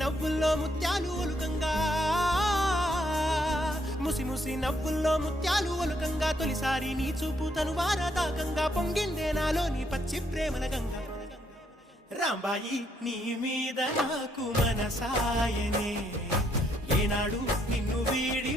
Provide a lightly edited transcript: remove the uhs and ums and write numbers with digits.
నవ్వుల్లో ముత్యాలు ఒలుకంగా ముసి నవ్వుల్లో ముత్యాలు ఒలుకంగా తొలిసారి నీ చూపు తను వారదాకంగా పొంగిందే నాలో నీ పచ్చి ప్రేమల గంగా రాంబాయి నీ మీద నాకు మనసాయనే ఏనాడు నిన్ను వీడి